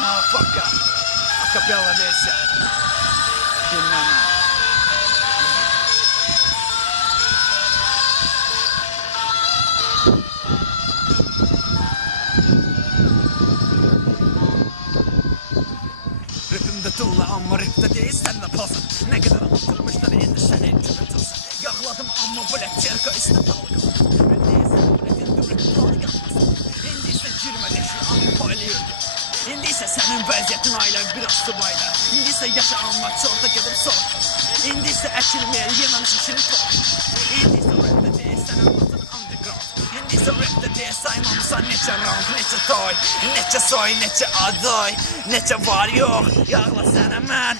motherfucker. Acapella desse. Dinleme. Rapimde tuğla ama rapte değil senle pasın. Ne kadar anlatırmışlar indi senin cüretası. Yağladım ama bu rap çerka üstü dalga. Ben değilsen bu rapin dürük kulağı yapmasın. İndiyse girme deşi ama paylıyordum. İndiyse senin vəziyyətin aylaq biraz subayla. İndiyse yaşa almaq çolta gedib soğuk. İndiyse əkilməyəl yeməmiş işini top. İndiyse rapte değil sen anlatın underground. İndiyse rapte değil saymamısan neçə round, neçə toy, neçə soy, neçə aday, neçə var yox. Yağla sənə mən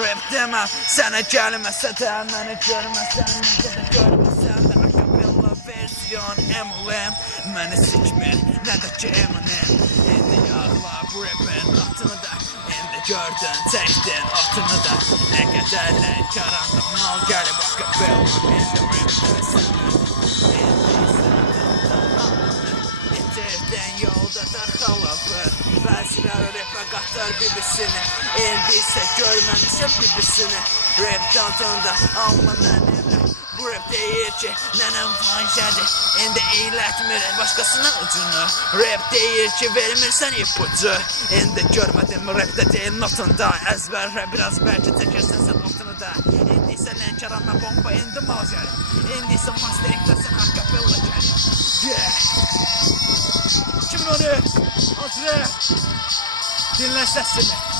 rap deməm. Sənə gəlməsə də məni görməsən, necə də görməsən də acapella versiyon emulem. Məni sikmir, nə də ki Eminem. İndi yağla bu rapin atını da. İndi gördün, çəkdin atını da. Nə qədər lənkarandım, mal gəlib acapella. İndi rapdə sənə İtirdin yolda da xalabı. Bəzilər rapə qatar bibisini. İndi isə görməmişəm bibisini. Rap dadında amma mənimlə. Bu rap deyir ki nənəm fancədir. İndi eylətmir başqasına ucunu. Rap deyir ki vermirsən ipucu. İndi görmədim rapdə deyil notunda. Əzbərlə biraz bəlkə çəkirsən sən notunu da. İndi isə lənkaranla bomba indi mal gəlir. İndi isə masterikdə sən acapella gəlir. Yeah. 2013 Azrə. Dinlə səsini.